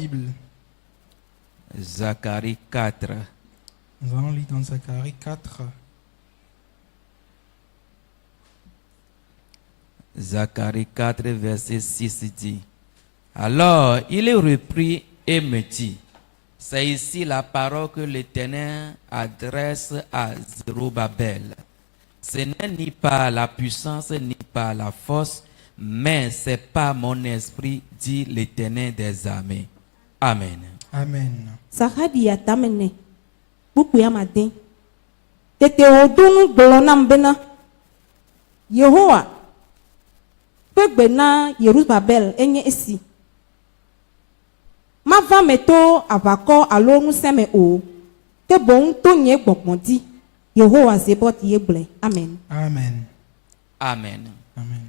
Bible. Zacharie 4. Nous allons lire dans Zacharie 4. Zacharie 4, verset 6 dit. Alors il reprit et me dit, c'est ici la parole que l'Éternel adresse à Zerubabel. Ce n'est ni par la puissance ni par la force, mais c'est par mon esprit, dit l'Éternel des armées. Amen. Amen. Sahadi ya tamene. Buku ya matin. Tete odunu glonam bena. Yehowa. Pegbena Yerubabel enye esi. Ma va meto avako alo nuseme o. Te bon to nye gbokmondi. Yehowa zebot yeble. Amen. Amen. Amen. Amen.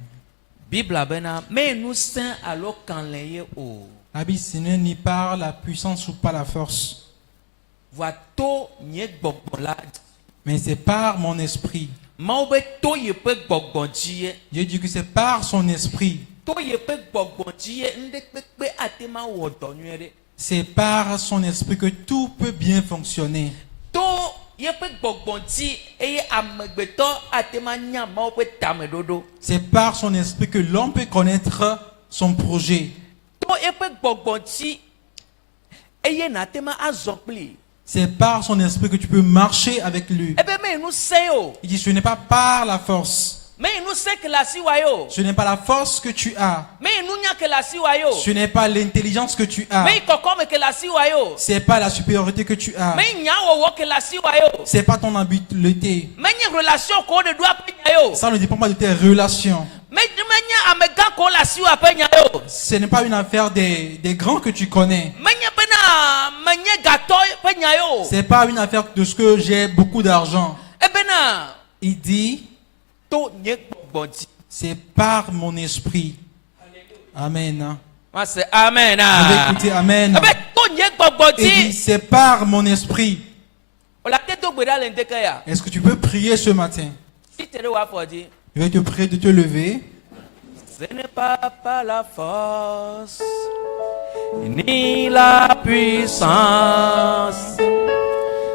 Bible abena mais nous saint alo kanleye o. La Bible, ce n'est ni par la puissance ou par la force, Vato nye gbogbola. mais c'est par mon esprit. Maube to ye pe gbogbodie. Dieu dit que c'est par son esprit. To ye pe gbogbodie nde pepe atema wodo nyere. C'est par son esprit que tout peut bien fonctionner. To ye pe gbogbodie eye amegbeto atema nya maube tamedodo. C'est par son esprit que l'homme peut connaître son projet. To ye pe gbogbodie eye natema azokpli. C'est par son esprit que tu peux marcher avec lui. Ebe me nous sait o. Il dit, ce n'est pas par la force. Mais nous sait que la siwayo. Ce n'est pas la force que tu as. Mais nous nya que la siwayo. Ce n'est pas l'intelligence que tu as. Mais kokome que la siwayo. C'est pas la supériorité que tu as. Mais nya wo que la siwayo. C'est pas ton habileté. Mais nya relation ko de doit penyayo. Ça ne dépend pas de tes relations. Mais nya amega ko la siwa penyayo. Ce n'est pas une affaire des grands que tu connais. Mais nya bena nya gato penyayo. C'est pas une affaire de ce que j'ai beaucoup d'argent. E bena Il dit, to nye gbogbodi. c'est par mon esprit. Amen. Moi c'est amen. Vous avez écouté, amen. E be to nye Il dit, gbogbodi. c'est par mon esprit. O la ke to gbeda le ndeke ya. Est-ce que tu peux prier ce matin? Si tere wa fodi. Je vais te prier de te lever. Ce n'est pas par la force ni la puissance,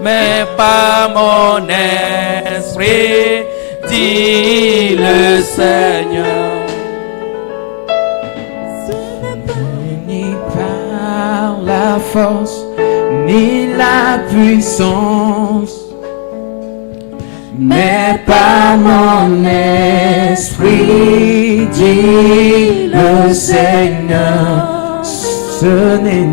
mais par mon esprit, dit le Seigneur. Ni par la force, ni la puissance, mais par mon esprit, dit le Seigneur. Ce n'est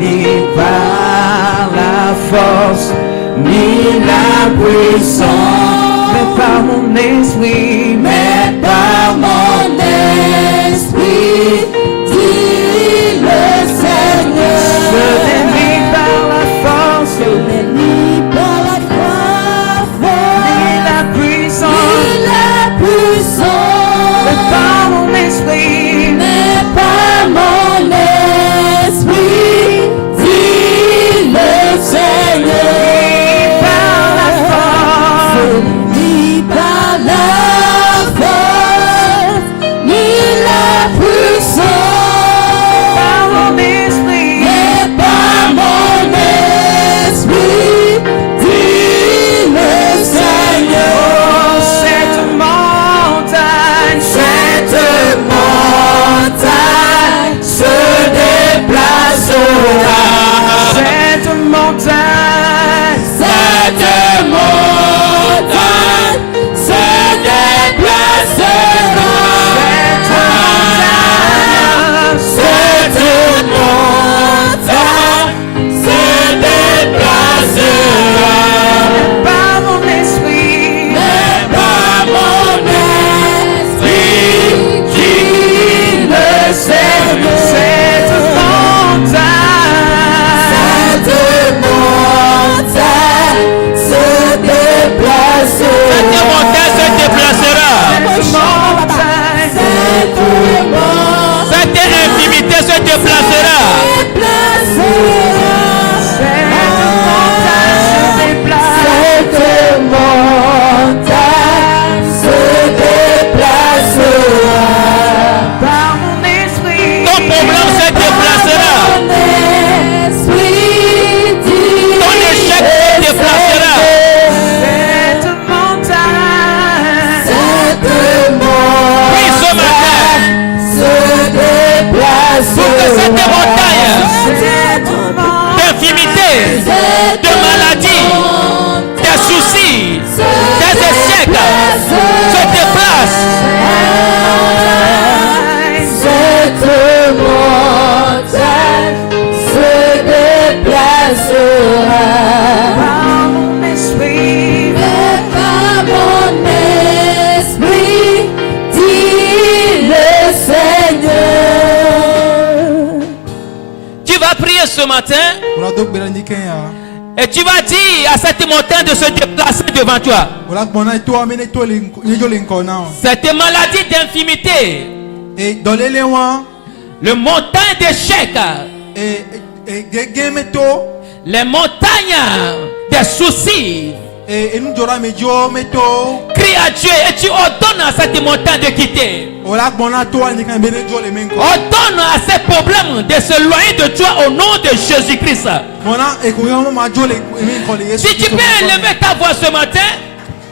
ni par la force, ni la puissance, mais par mon esprit, mais par mon esprit, dit le Seigneur. Ce n'est ni par la force, ce n'est ni par la force, ni la puissance, mais par mon esprit, mais par mon esprit, dit le Seigneur. Ni par la force, ni par la force, prier ce matin Ola do gbera ni kenya. et tu vas dire à cette montagne de se déplacer devant toi. Ola gbona to amene to le ni jo le nkona. Cette maladie d'infimité, Et dans les léons le montagne d'échec, et gege meto les montagnes des soucis, et nous dora mejo meto. crie à Dieu et tu ordonnes à cette montagne de quitter. Ola gbona to ani kan bene jo le menko. Ordonne à ces problèmes de s'éloigner de toi au nom de Jésus-Christ. Bona e ko yo ma jo le menko le Yesu. Si tu peux élever ta voix ce matin,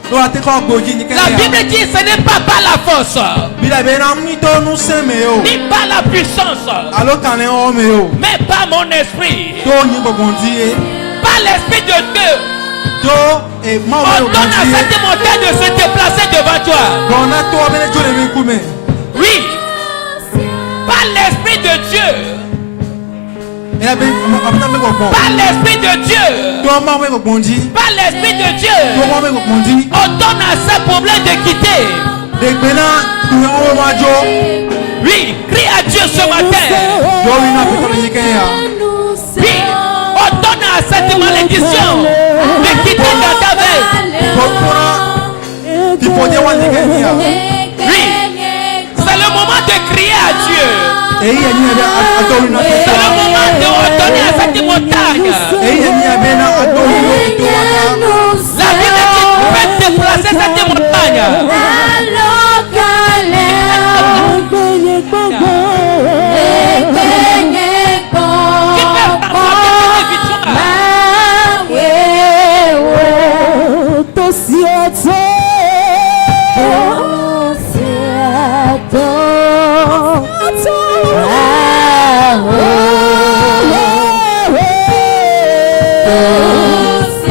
Ola te ko gboji ni kenya. la Bible dit ce n'est pas par la force, Bila bena mi to nu semeo. ni par la puissance, Alo kan le o meo. mais par mon esprit, To ni gbogbondie. par l'esprit de Dieu. To e ma o Ordonne à gbogbondie. cette montagne de se déplacer devant toi. Bona to amene jo le menko me. Oui, par l'esprit de Dieu, E abe amata me gbogbon. par l'esprit de Dieu, To ma me gbogbondie. par l'esprit de To Dieu, ma me gbogbondie. ordonne à ces problèmes de quitter. De gbena tu o ma jo. Oui, crie à Dieu ce matin. Do wi na pe to le ni kenya. Oui, ordonne à cette malédiction de quitter dans ta vie. Ti pode wa ni kenya. Oui, c'est le moment de crier à Dieu. E yi ni be atori na C'est le moment de ordonner à cette montagne. E yi ni be na atori no to wa. La Bible dit tu peux déplacer cette montagne. Tu peux transformer cette victoire.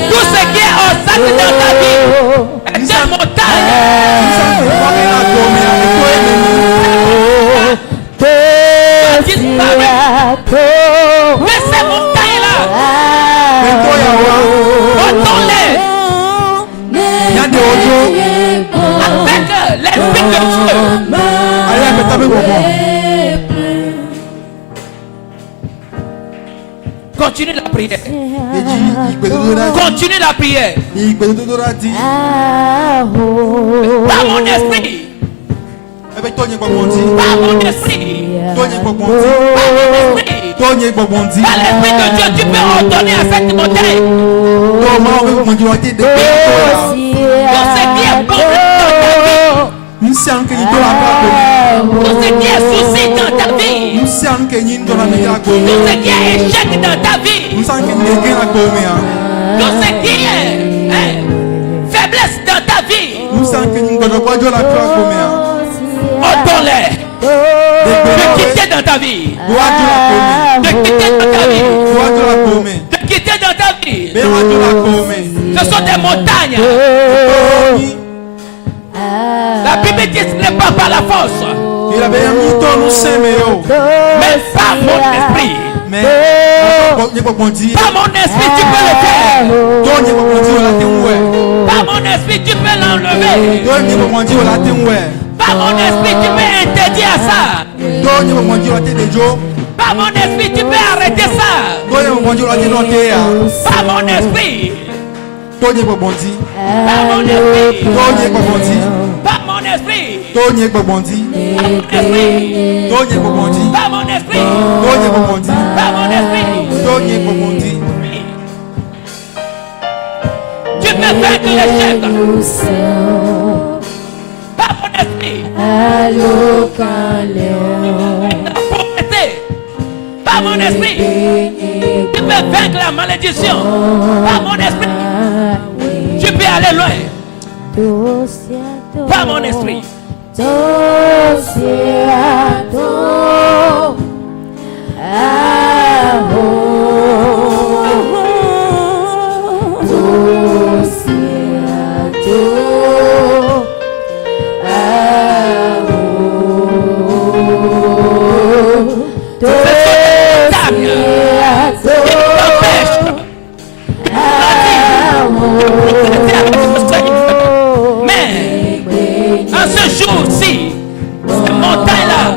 Tout ce qui est obstacle dans ta vie est une montagne. Wa me na to me e to e me. Mais ces montagnes-là, E to ya wa. ordonne-les Ya de ojo. avec l'esprit de Dieu. Aya me ta me gbogbon. Continue la prière. Eji igbedodo da. Continue la prière. Igbedodo da di. Par mon esprit. E be to ni gbogbondie. Par mon esprit. To ni gbogbondie. Par mon esprit. To ni gbogbondie. Par l'esprit de Dieu, tu peux ordonner à cette montagne. To ma o gbogbondie wa ti de. Tout ce qui est problème dans ta vie. Nsi an ke ni to la pa ko. Tout ce qui est souci dans ta vie. Nsi an ke ni ndo la me ta ko. Tout ce qui est échec dans ta vie. Nsi an ke ni ge na ko me a. Tout ce qui est faiblesse dans ta vie. Nsi an ke ni ngodo kwa jo la pa ko me a. Ordonne-les De de gbena quitter dans ta vie. wa jo la ko me. De quitter dans ta vie. Wa jo la ko me. De quitter dans ta vie. Be wa jo la ko me. Ce sont des montagnes. Ni La Bible dit que ce n'est pas par la force, il a bien mis ton nous semeo. mais par mon esprit. Mais ni gbogbondie. Par mon esprit, tu peux le faire. To ni gbogbondie o la te nwe. Par mon esprit, tu peux l'enlever. To ni gbogbondie o la te nwe. Par mon esprit, tu peux interdire ça. To ni gbogbondie o la te dejo. Par mon esprit, tu peux arrêter ça. To ni gbogbondie o la te no te ya. Par mon esprit. To ni gbogbondie. Par mon esprit. To ni gbogbondie. Par mon esprit. To ni gbogbondie. Par mon esprit. To ni gbogbondie. Par mon esprit. To ni gbogbondie. Par mon esprit. To ni gbogbondie. Tu peux vaincre l'échec. Par mon esprit. La pauvreté. Par mon esprit. Tu peux vaincre la malédiction. Par mon esprit. Tu peux aller loin. Par mon esprit. Mais en ce jour-ci, cette montagne-là,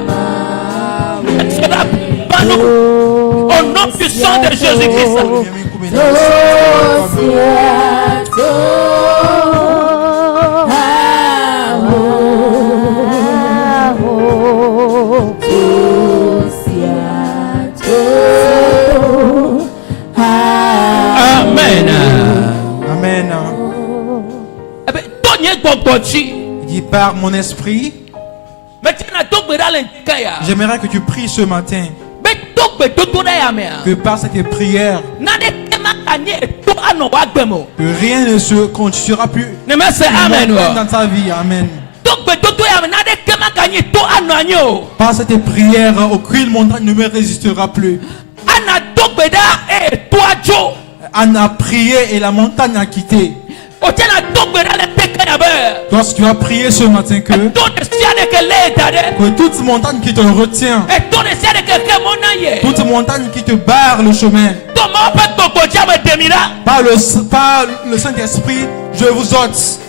elle sera pas nous. Au nom puissant de Jésus-Christ. Amen. Amen. Eh bien, Tony Gbogbochi. Il dit par mon esprit, j'aimerais que tu pries ce matin. Que par cette prière, que rien ne se continuera plus dans ta vie. Amen. Par cette prière, aucune montagne ne me résistera plus. Anna a prié et la montagne a quitté. Toi, tu as prié ce matin que toute montagne qui te retient, toute montagne qui te barre le chemin, par le Saint-Esprit, je vous ôte.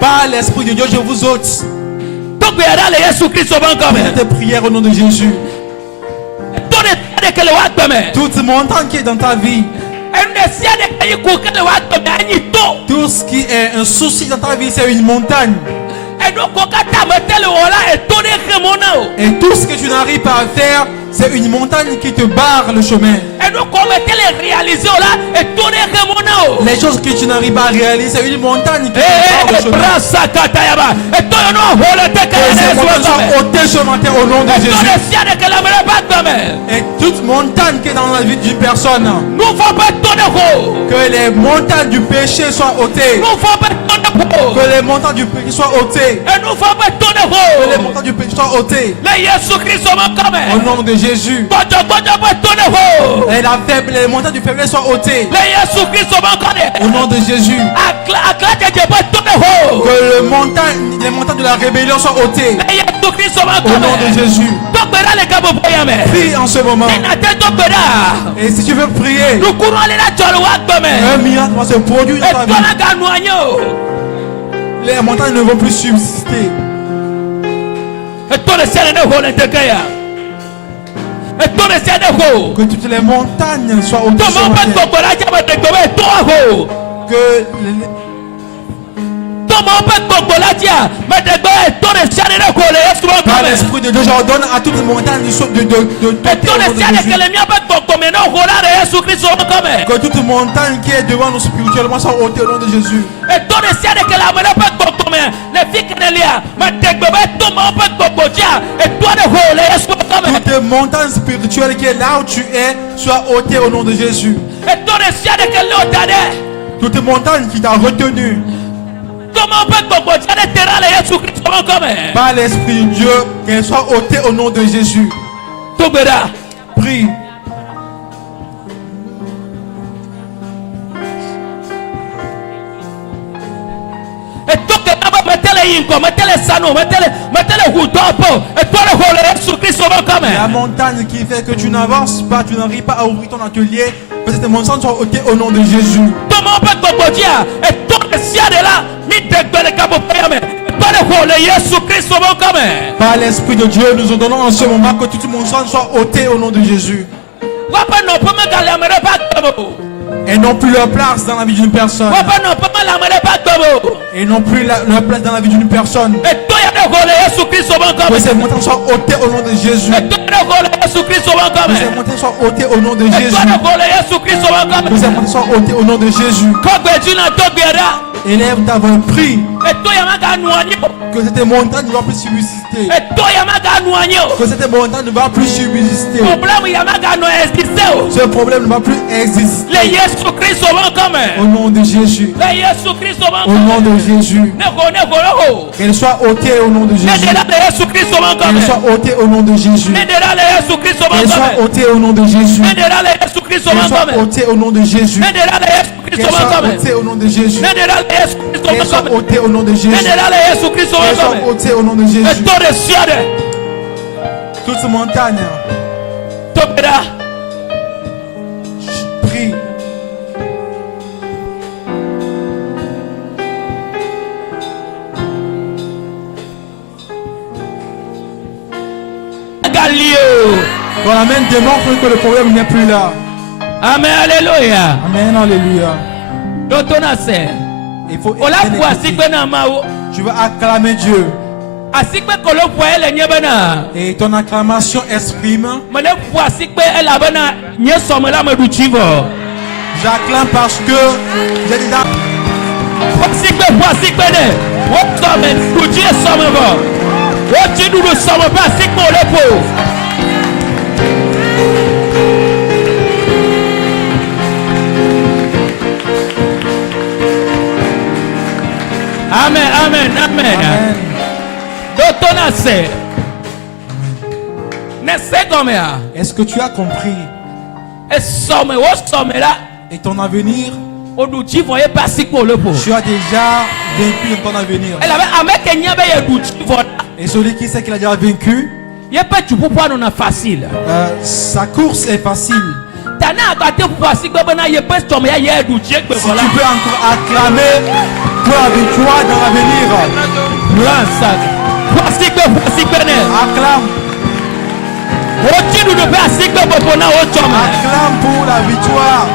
Par l'Esprit de Dieu, je vous ôte. Cette prière au nom de Jésus. Toute montagne qui est dans ta vie, tout ce qui est un souci dans ta vie, c'est une montagne. Et tout ce que tu n'arrives pas à faire, c'est une montagne qui te barre le chemin. Les choses que tu n'arrives pas à réaliser, c'est une montagne qui te barre le chemin. Ces montagnes sont ôtées ce matin au nom de Jésus. Et toute montagne qui est dans la vie d'une personne, que les montagnes du péché soient ôtées. Que les montagnes du péché soient ôtées. Que les montagnes du péché soient ôtées. Au nom de Jésus. Et les montagnes du faiblesse soient ôtées. Au nom de Jésus. Que les montagnes de la rébellion soient ôtées. Au nom de Jésus. Prie en ce moment. Et si tu veux prier, un miracle va se produire dans ta vie. Les montagnes ne vont plus subsister. Que toutes les montagnes soient ôtées. Que par l'Esprit de Dieu, j'ordonne à toutes les montagnes de que toute montagne qui est devant nous spirituellement soit ôtée au nom de Jésus. Toute montagne spirituelle qui est là où tu es soit ôtée au nom de Jésus. Toute montagne qui t'a retenu par l'Esprit de Dieu, qu'elle soit ôtée au nom de Jésus. Prie. La montagne qui fait que tu n'avances pas, tu n'arrives pas à ouvrir ton atelier, que cette montagne soit ôtée au nom de Jésus. Par l'Esprit de Dieu, nous ordonnons en ce moment que toute montagne soit ôtée au nom de Jésus. Et non plus leur place dans la vie d'une personne. Et non plus leur place dans la vie d'une personne. Que ces montagnes soient ôtées au nom de Jésus. Que ces montagnes soient ôtées au nom de Jésus. Que ces montagnes soient ôtées au nom de Jésus. Élève ta voix, prie. Que cette montagne ne va plus subsister. Que cette montagne ne va plus subsister. Ce problème ne va plus exister. Au nom de Jésus. Au nom de Jésus. Qu'elle soit ôtée au nom de Jésus. Qu'elle soit ôtée au nom de Jésus. Qu'elle soit ôtée au nom de Jésus. Qu'elle soit ôtée au nom de Jésus. Qu'elle soit ôtée au nom de Jésus. Qu'elle soit ôtée au nom de Jésus. Qu'elle soit ôtée au nom de Jésus. Toute montagne. Prie. Quand la main démontre que le problème n'est plus là. Amen, alléluia. Amen, alléluia. Il faut tu vas acclamer Dieu. Et ton acclamation exprime. J'acclame parce que j'ai déjà. Amen, amen, amen. Est-ce que tu as compris? Et ton avenir, tu as déjà vaincu ton avenir. Et celui qui sait qu'il a déjà vaincu, sa course est facile. Si tu peux encore acclamer pour la victoire dans l'avenir, acclame. Acclame pour la victoire.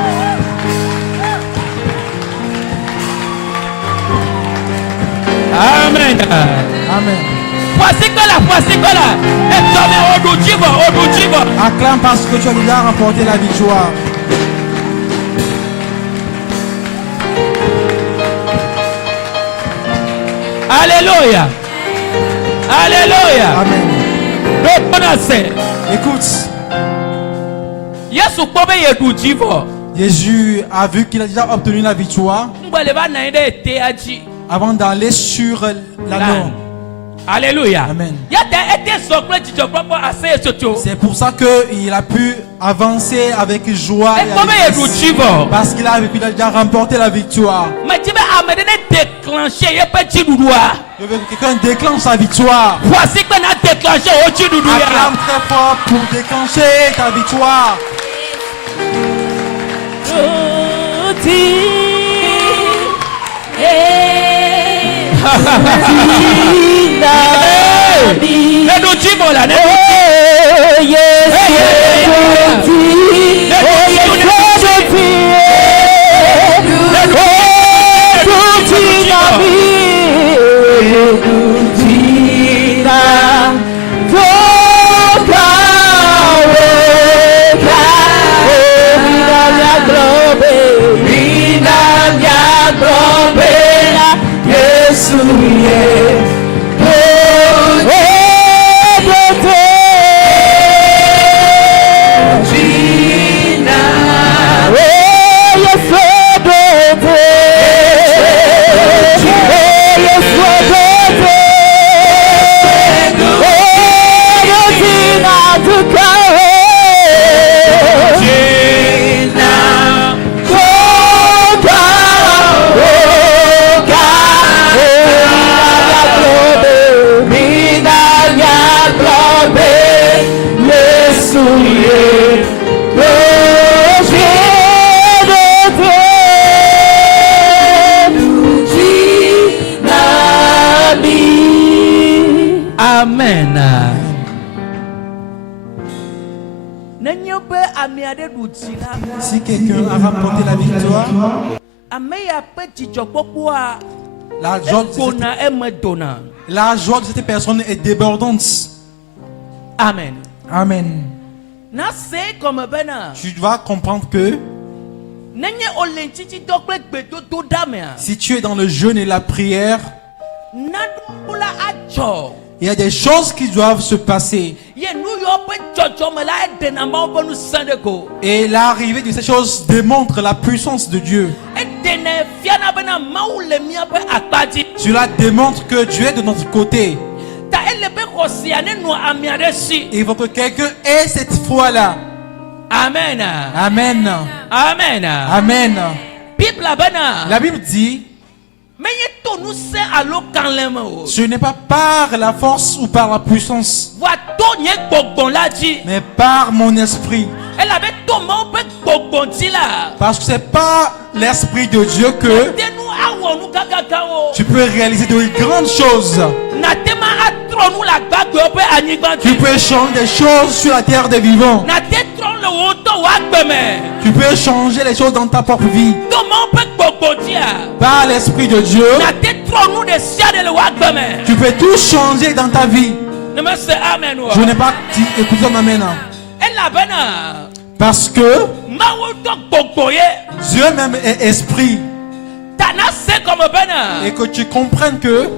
Amen. Amen. Acclame parce que tu as déjà remporté la victoire. Alléluia. Alléluia. Amen. Écoute. Jésus a vu qu'il a déjà obtenu la victoire avant d'aller sur l'anneau. Alléluia. Amen. C'est pour ça qu'il a pu avancer avec joie et allégresse, parce qu'il a déjà remporté la victoire. Je veux que quelqu'un déclenche sa victoire. Acclame très fort pour déclencher ta victoire. Amen. Si quelqu'un a remporté la victoire, la joie de cette personne est débordante. Amen. Amen. Tu dois comprendre que si tu es dans le jeûne et la prière, il y a des choses qui doivent se passer. Et l'arrivée de ces choses démontre la puissance de Dieu. Cela démontre que Dieu est de notre côté. Il faut que quelqu'un ait cette foi-là. Amen. Amen. Amen. Amen. La Bible dit, ce n'est pas par la force ou par la puissance, mais par mon esprit. Parce que c'est pas l'esprit de Dieu que tu peux réaliser de grandes choses. Tu peux changer des choses sur la terre des vivants. Tu peux changer les choses dans ta propre vie. Par l'Esprit de Dieu, tu peux tout changer dans ta vie. Je n'ai pas dit, écoute ton amen. Parce que Dieu même est esprit. Et que tu comprennes que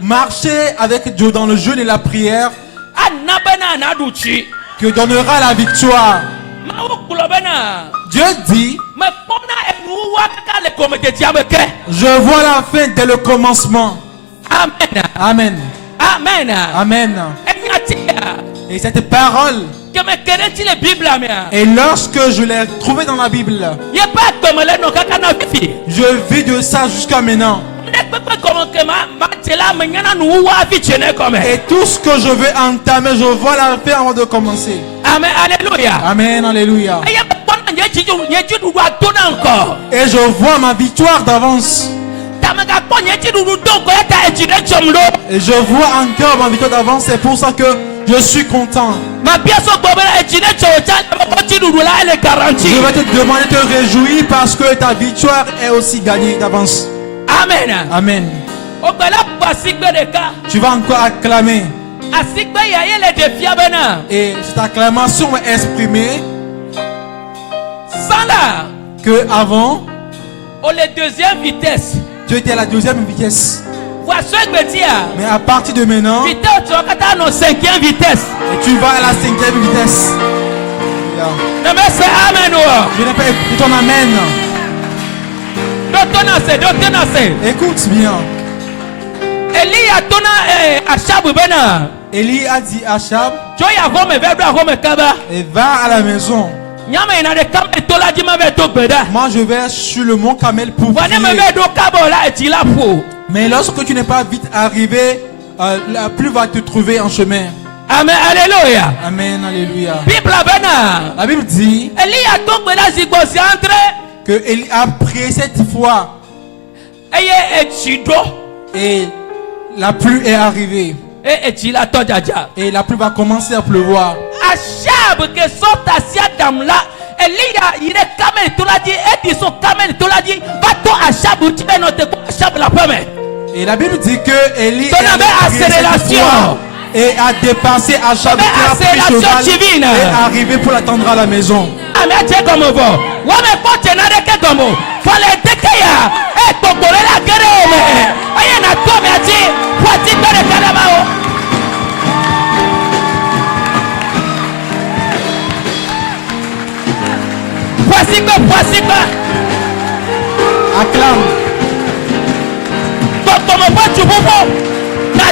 marcher avec Dieu dans le jeûne et la prière que donnera la victoire. Dieu dit, je vois la fin dès le commencement. Amen. Amen. Amen. Amen. Et cette parole, et lorsque je l'ai trouvée dans la Bible, je vis de ça jusqu'à maintenant. Et tout ce que je veux entamer, je vois la fin avant de commencer. Amen. Alléluia. Amen. Alléluia. Et je vois ma victoire d'avance. Et je vois encore ma victoire d'avance. C'est pour ça que je suis content. Je vais te demander de te réjouir parce que ta victoire est aussi gagnée d'avance. Amen. Amen. Tu vas encore acclamer. Et cette acclamation va exprimer que avant, la deuxième vitesse. Tu étais à la deuxième vitesse. Mais à partir de maintenant, et tu vas à la cinquième vitesse. Je n'ai pas écouté ton amen. Écoute bien. Élie a dit à Achab, et va à la maison. Moi je vais sur le mont Carmel pour prier. Mais lorsque tu n'es pas vite arrivé, la pluie va te trouver en chemin. Amen. Alléluia. Amen. Alléluia. La Bible dit que Élie a prié cette fois et la pluie est arrivée. Et la pluie va commencer à pleuvoir. Et la Bible dit que Élie et a dépassé Achab et est arrivé pour l'attendre à la maison. Acclame. La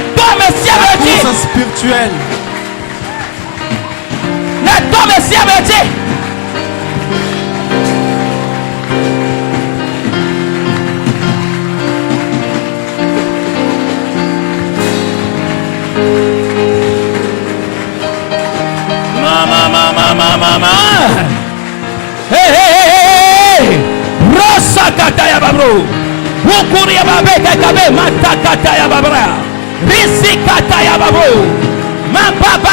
course spirituelle. Mama. Hey. Rosa kataya babro. Wukuria babe kakabe mata kataya babra. Risi kataya babro. Ma baba.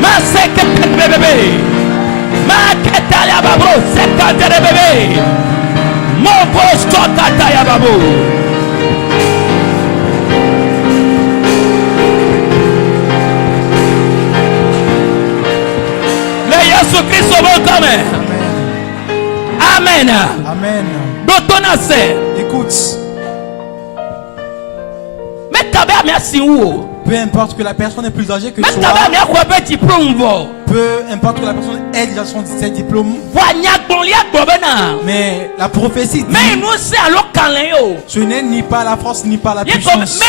Ma seke bebe. Ma kataya babro sekatere bebe. Mo posto kataya babro. Jésus-Christ au commun. Amen. Amen. Écoute. Peu importe que la personne est plus âgée que toi. Peu importe que la personne ait déjà ses diplômes. Mais la prophétie dit, ce n'est ni par la force ni par la puissance.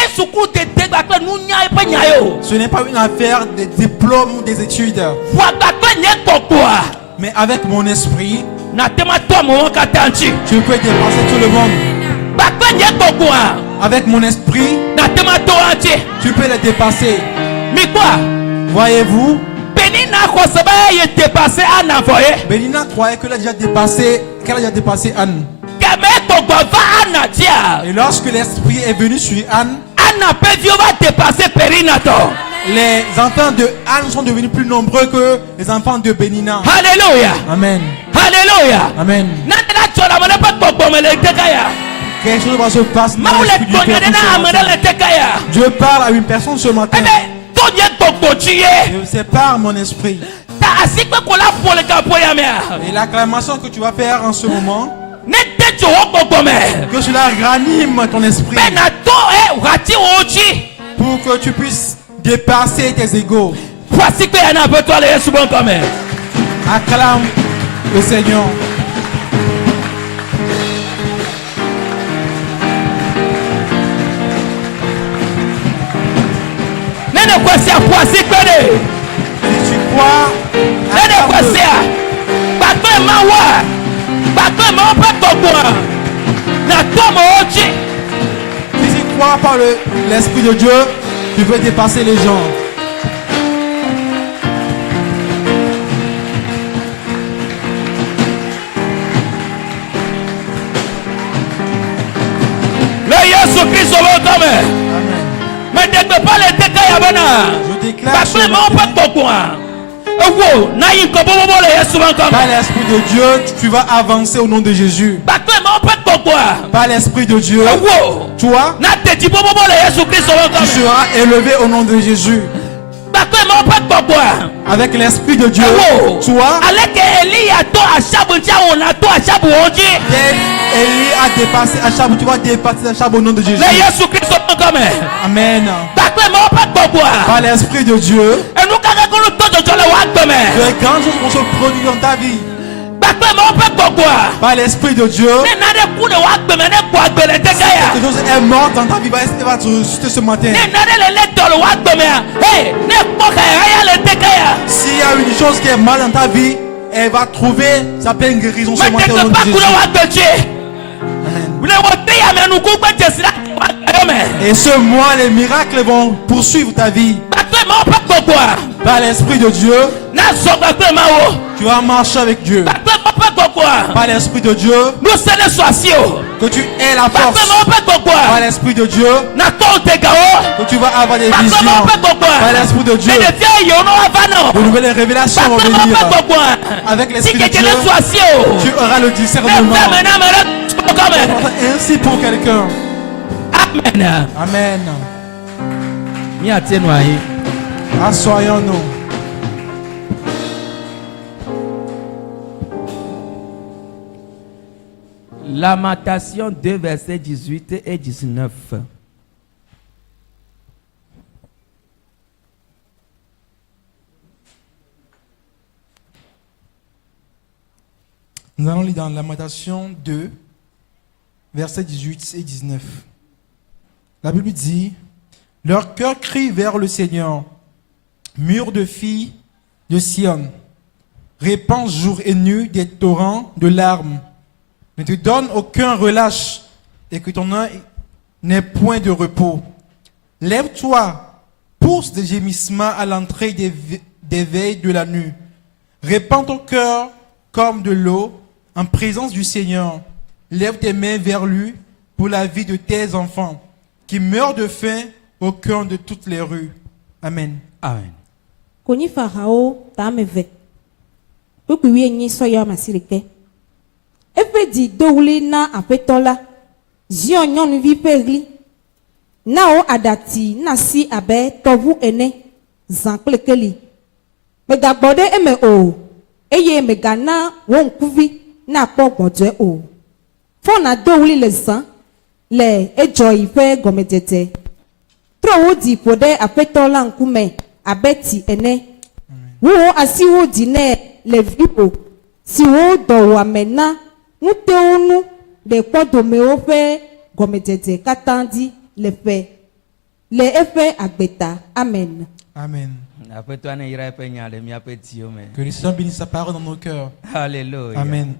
Ce n'est pas une affaire de diplôme ou des études. Mais avec mon esprit, tu peux dépasser tout le monde. Avec mon esprit, tu peux les dépasser. Mais quoi? Voyez-vous, Bénina croyait qu'elle a déjà dépassé Anne. Et lorsque l'esprit est venu sur Anne, les enfants de Anne sont devenus plus nombreux que les enfants de Bénina. Alléluia. Amen. Alléluia. Amen. Quelque chose va se passer dans l'esprit du Père ce matin. Dieu parle à une personne ce matin. Je sépare mon esprit. Et l'acclamation que tu vas faire en ce moment, que cela ranime ton esprit pour que tu puisses dépasser tes égos. Acclame le Seigneur. Si tu crois, si tu crois par l'Esprit de Dieu, tu peux dépasser les gens. Je déclare par l'Esprit de Dieu, tu vas avancer au nom de Jésus. Par l'Esprit de Dieu, toi, tu seras élevé au nom de Jésus. Avec l'Esprit de Dieu, toi, Élie a dépassé Achab, tu vas dépasser Achab au nom de Jésus. Amen. Par l'Esprit de Dieu, de grandes choses vont se produire dans ta vie. Par l'Esprit de Dieu, quelque chose est mort dans ta vie, elle va te ressusciter ce matin. S'il y a une chose qui est mal dans ta vie, elle va trouver sa pleine guérison ce matin au nom de Jésus. Et ce mois, les miracles vont poursuivre ta vie. Par l'Esprit de Dieu, tu vas marcher avec Dieu. Par l'Esprit de Dieu, que tu aies la force. Par l'Esprit de Dieu, que tu vas avoir des visions. Par l'Esprit de Dieu, de nouvelles révélations vont venir. Avec l'Esprit de Dieu, tu auras le discernement. Ainsi pour quelqu'un. Amen. Amen. Assoyons-nous. Assoyons-nous. Lamentation 2, versets 18 et 19. Nous allons lire dans Lamentation 2, versets 18 et 19. La Bible dit: leur cœur crie vers le Seigneur, mur de filles de Sion, répand jour et nuit des torrents de larmes. Ne te donne aucun relâche et que ton œil n'ait point de repos. Lève-toi, pousse des gémissements à l'entrée des veilles de la nuit. Répands ton cœur comme de l'eau en présence du Seigneur. Lève tes mains vers lui pour la vie de tes enfants qui meurent de faim au cœur de toutes les rues. Amen. Amen. Koni Pharao tameve. Pukuye nyi soya masirike. Efe di douli na apetola. Zion nyon vi perli. Na o adati na si abe tovu ene. Zanklekeli. Mega bode eme o. Eye mega na wonkuvi na pokbodwe o. Fona douli le san. Le ejoy fe gomedete. Tro di pode apetola nkume. Abeti ene. Wo asiwo di ne le vipo. Si wo do wa mena. Nuteonu de kwodomeo fe gomedete katandi le fe. Le efe agbeta. Amen. Amen. Que le Seigneur bénisse sa parole dans nos cœurs. Alléluia. Amen.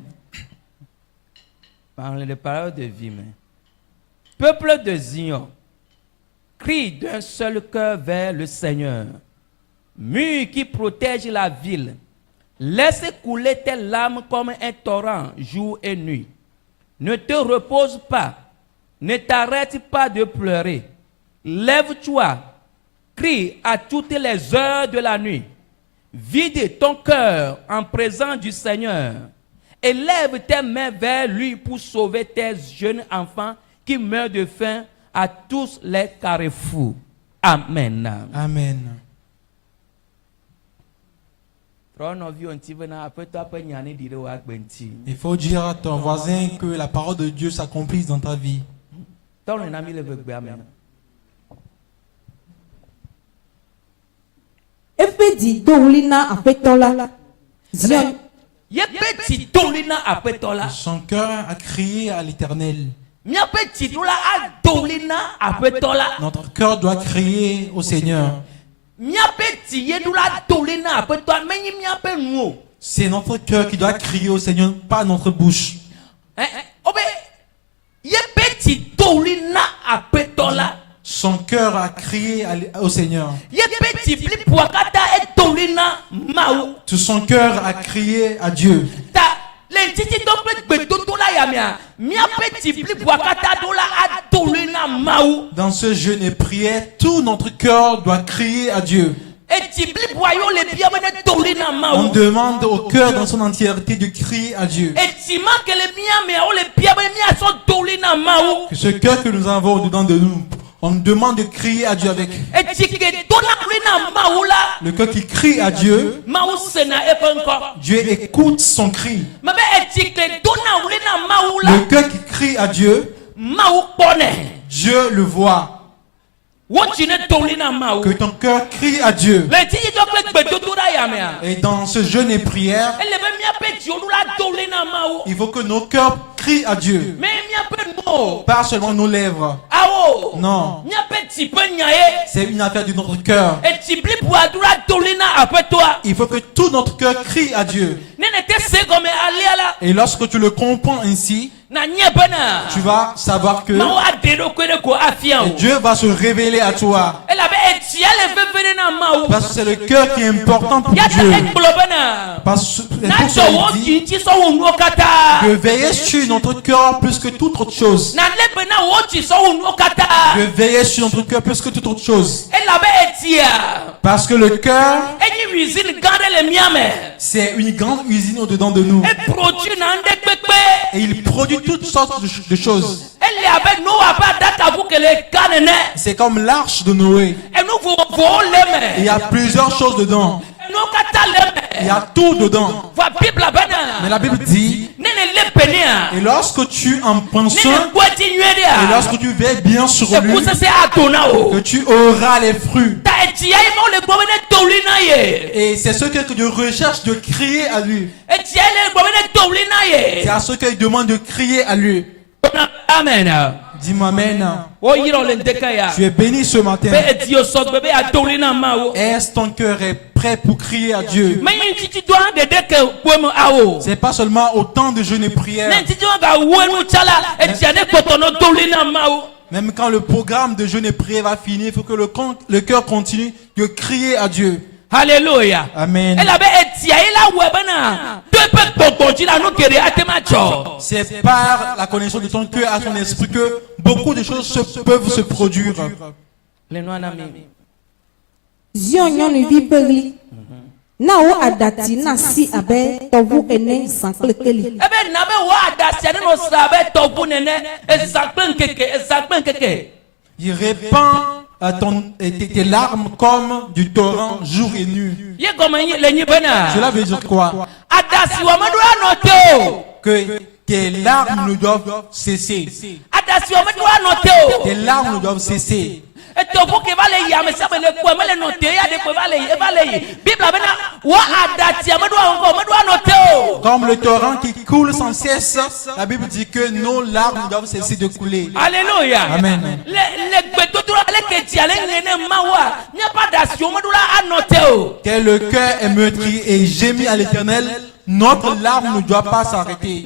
Parlez de paroles de vie. Mais. Peuple de Zion, crie d'un seul cœur vers le Seigneur. Mur qui protège la ville. Laisse couler tes larmes comme un torrent jour et nuit. Ne te repose pas, ne t'arrête pas de pleurer. Lève-toi, crie à toutes les heures de la nuit. Vide ton cœur en présence du Seigneur et lève tes mains vers lui pour sauver tes jeunes enfants qui meurent de faim à tous les carrefours. Amen. Amen. Il faut dire à ton voisin que la parole de Dieu s'accomplisse dans ta vie. Son cœur a crié à l'Éternel. Notre cœur doit crier au Seigneur. C'est notre cœur qui doit crier au Seigneur, pas notre bouche. Son cœur a crié au Seigneur. Tout son cœur a crié à Dieu. Dans ce jeûne et prière, tout notre cœur doit crier à Dieu. On demande au cœur dans son entièreté de crier à Dieu. Que ce cœur que nous avons au-dedans de nous, on demande de crier à Dieu avec. Le cœur qui crie à Dieu, Dieu écoute son cri. Le cœur qui crie à Dieu, Dieu le voit. Que ton cœur crie à Dieu. Et dans ce jeûne et prière, il faut que nos cœurs crient à Dieu. Pas seulement nos lèvres. Non. C'est une affaire de notre cœur. Il faut que tout notre cœur crie à Dieu. Et lorsque tu le comprends ainsi, tu vas savoir que Dieu va se révéler à toi. Parce que c'est le cœur qui est important pour Dieu. Parce que de veiller sur notre cœur plus que toute autre chose. De veiller sur notre cœur plus que toute autre chose. Parce que le cœur, c'est une grande usine au-dedans de nous. Et il produit toutes sortes de choses. C'est comme l'arche de Noé. Il y a plusieurs choses dedans. Il y a tout dedans. Mais la Bible dit, et lorsque tu en prends soin, et lorsque tu veilles bien sur lui, que tu auras les fruits. Et c'est ce que Dieu recherche de crier à lui. C'est à ce qu'il demande de crier à lui. Amen. Dis-moi amen. Tu es béni ce matin. Est-ce ton cœur est prêt pour crier à Dieu? C'est pas seulement au temps de jeûne et prière. Même quand le programme de jeûne et prière va finir, il faut que le cœur continue de crier à Dieu. Alléluia. Amen. C'est par la connaissance de ton cœur à ton esprit que beaucoup de choses peuvent se produire. Il répand tes larmes comme du torrent jour et nuit. Cela veut dire quoi? Que tes larmes ne doivent cesser. Tes larmes ne doivent cesser. Comme le torrent qui coule sans cesse, la Bible dit que nos larmes doivent cesser de couler. Alléluia. Amen. Que le cœur est meurtri et gémit à l'Éternel, notre larme ne doit pas s'arrêter.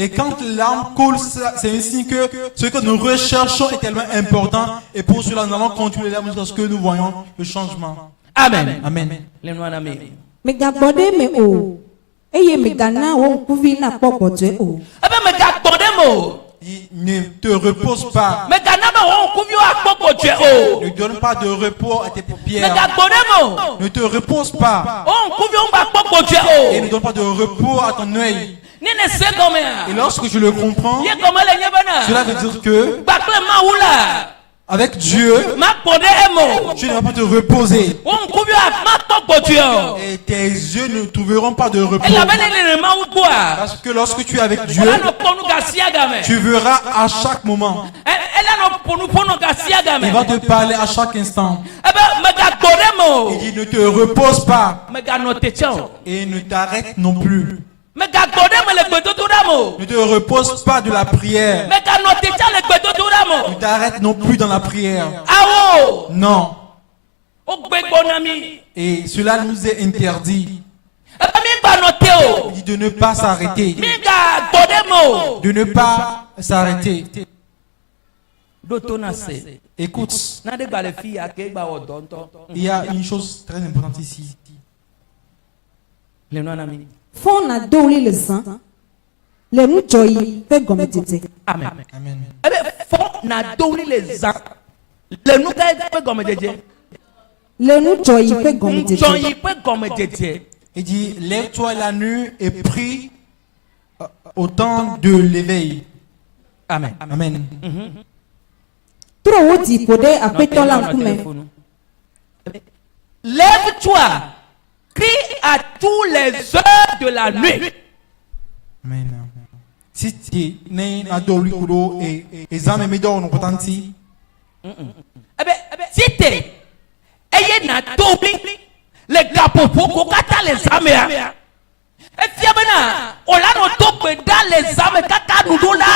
Et quand les larmes coulent, c'est un signe que ce que nous recherchons est tellement important. Et pour cela, nous allons continuer les larmes jusqu'à ce que nous voyons le changement. Amen. Amen. Me gabode me o. Eye me gana o kuvi na popo je o. Il ne te repose pas. Me Ne donne pas de repos à tes paupières. Ne te repose pas. Et ne donne pas de repos à ton œil. Et lorsque je le comprends, cela veut dire que avec Dieu, tu ne vas pas te reposer. Et tes yeux ne trouveront pas de repos. Parce que lorsque tu es avec Dieu, tu verras à chaque moment. Il va te parler à chaque instant. Il dit ne te repose pas. Et ne t'arrête non plus. Ne te repose pas de la prière. Ne t'arrête non plus dans la prière. Non. Et cela nous est interdit. Il dit de ne pas s'arrêter. De ne pas s'arrêter. Écoute, il y a une chose très importante ici. Fon na doli le sang. Le nu joyi fe gome tete. Amen. Amen. Le nu joyi fe gome tete. Il dit lève-toi la nuit et prie au temps de l'éveil. Amen. Amen. Tro woti pode apeto la nkume. Lève-toi, crie à tous les heures de la nuit. Amen. Si tu n'es pas doli kudo et examen médor non potentie. Si tu es na tobi les gapopo ko kata les amea. Et fiabena, on l'a no tobe dans les ame kaka nudo la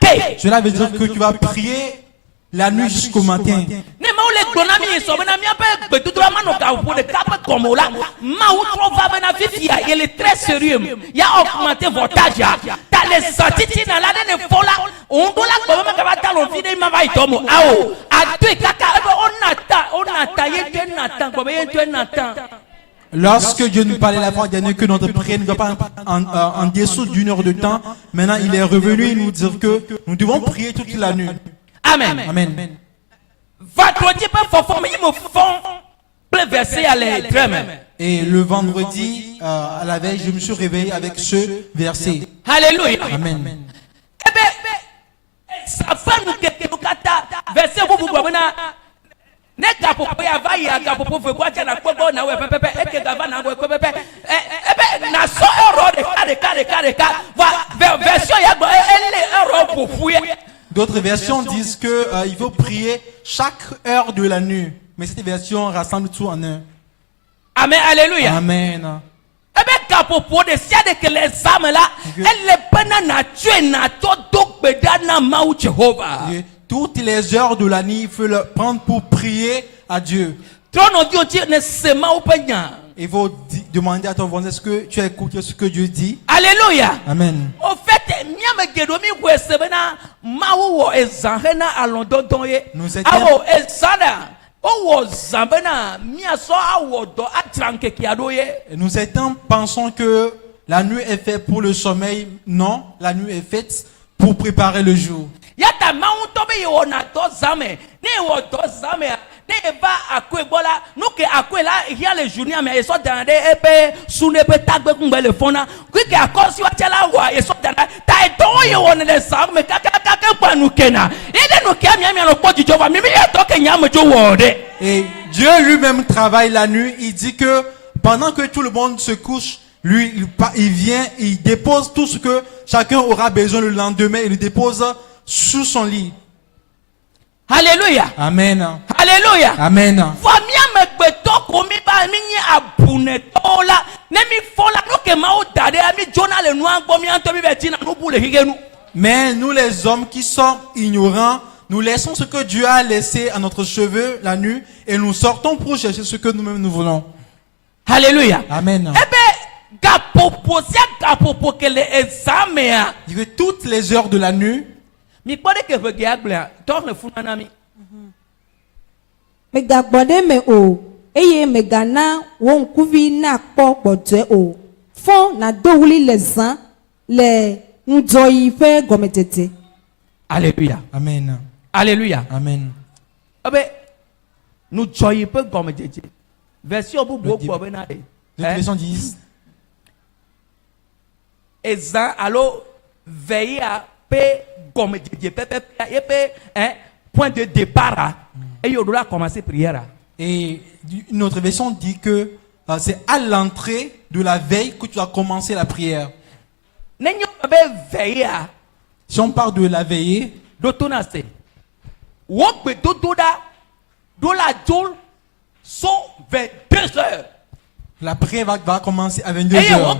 ke. Cela veut dire que tu vas prier la nuit jusqu'au matin. Il est très sérieux. Il a augmenté votre âge. T'as les sorties dans l'année de fola. On doit la commander à ta l'envie de ma vaille tomo. On attend. Lorsque Dieu nous parlait la fois dernière que notre prière ne doit pas en dessous d'une heure de temps, maintenant il est revenu et nous dire que nous devons prier toute la nuit. Amen. Amen. Et le vendredi, à la veille, je me suis réveillé avec ce verset. Alléluia. Amen. D'autres versions disent que il faut prier chaque heure de la nuit. Mais cette version rassemble tout en un. Amen, alléluia. Amen. Et toutes les heures de la nuit, il faut le prendre pour prier à Dieu. Il faut demander à ton voisin, est-ce que tu as écouté ce que Dieu dit? Alléluia. Amen. Au fait, nous étions pensant que la nuit est faite pour le sommeil. Non, la nuit est faite pour préparer le jour. Et Dieu lui-même travaille la nuit. Il dit que pendant que tout le monde se couche, lui, il vient, il dépose tout ce que chacun aura besoin le lendemain. Il le dépose sous son lit. Alléluia. Amen. Alléluia. Amen. Mais nous les hommes qui sommes ignorants, nous laissons ce que Dieu a laissé à notre cheveu la nuit et nous sortons pour chercher ce que nous-mêmes nous voulons. Alléluia. Amen. Gap que toutes les heures de la nuit, me gagbode me o eye me gana won kuvi na kpo gbodwe o fon na dowuli les ans les njoyi fe gometete. Alléluia. Amen. Alléluia. Amen. Nous joyons peu comme Dieu. Version pour beaucoup pour venir. Les versions disent. Et ça alors veiller à paix comme Dieu. Point de départ. Et il doit commencer prière. Et une autre version dit que c'est à l'entrée de la veille que tu as commencé la prière. Si on parle de la veillée, la prière va commencer à 22 heures.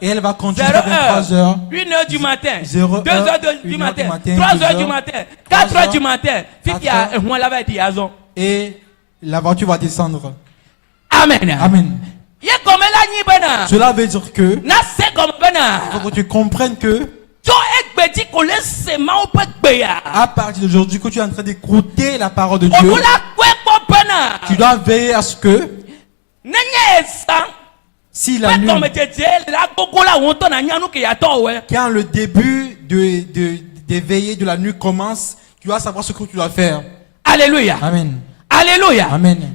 Et elle va continuer à 23 heures. 1 heure du matin, 0 2 heures du matin, 3 heures du matin, 4 heures du matin. Et la voiture va descendre. Amen. Amen. Cela veut dire que il faut que tu comprennes que à partir d'aujourd'hui que tu es en train d'écouter la parole de Dieu, tu dois veiller à ce que si la nuit, quand le début des veillées de la nuit commence, tu dois savoir ce que tu dois faire. Alléluia. Amen. Alléluia. Amen.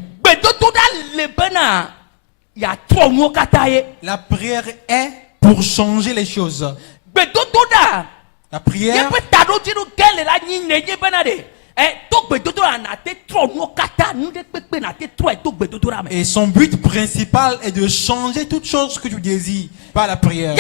La prière est pour changer les choses. La prière, et son but principal est de changer toute chose que tu désires par la prière.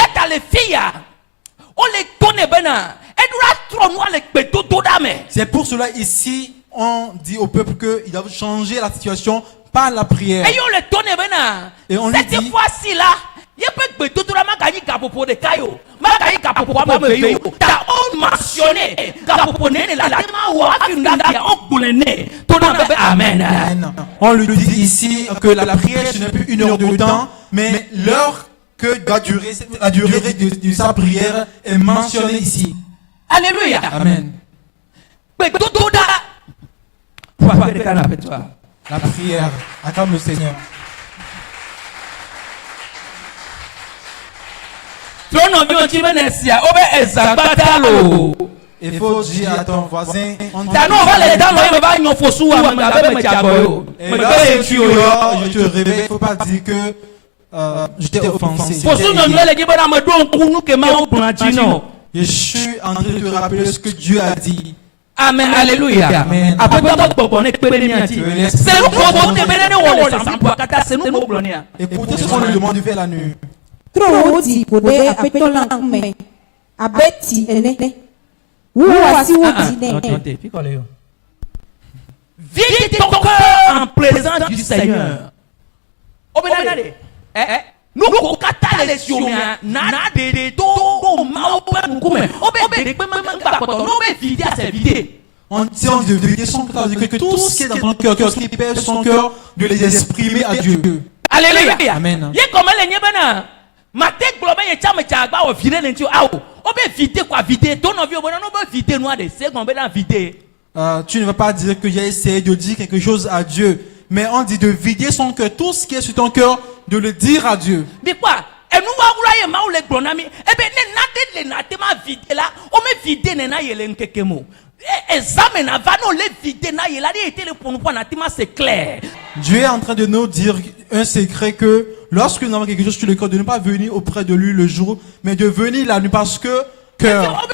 C'est pour cela ici on dit au peuple qu'ils doivent changer la situation par la prière. Et on lui dit, cette fois-ci là, Amen. On lui dit ici que la prière ce n'est plus une heure de temps, mais l'heure que doit durer, la durée de sa prière est mentionnée ici. Alléluia. Amen. La prière, acclame le Seigneur. Il faut dire à ton voisin, je te réveille, il ne faut pas dire que je t'ai offensé. Je suis en train de te rappeler ce que Dieu a dit. Amen, alléluia. Amen. Écoutez ce qu'on lui demande de faire la nuit. Trop di pode apetola kume abeti ene wasi woti ne. Vide ton cœur en présence du Seigneur. Nous kokata les siomia na de do ma open kume obe vide à se vider. En disant de vider son cœur, que tout ce qui est dans ton cœur, ce qui pèse son cœur, de les exprimer à Dieu. Alléluia. Amen. Tu ne vas pas dire que j'ai essayé de dire quelque chose à Dieu, mais on dit de vider son cœur, tout ce qui est sur ton cœur, de le dire à Dieu. Mais quoi? C'est clair. Dieu est en train de nous dire un secret que lorsque nous avons quelque chose sur le cœur, de ne pas venir auprès de lui le jour, mais de venir la nuit parce que cœur.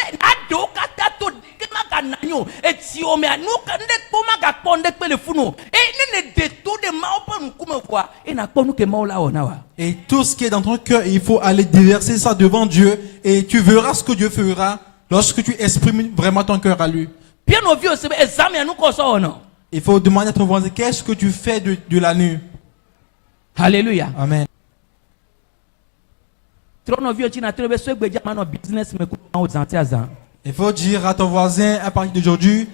Et tout ce qui est dans ton cœur, il faut aller déverser ça devant Dieu et tu verras ce que Dieu fera lorsque tu exprimes vraiment ton cœur à lui. Il faut demander à ton voisin, qu'est-ce que tu fais de la nuit? Alléluia. Amen. Il faut dire à ton voisin à partir d'aujourd'hui,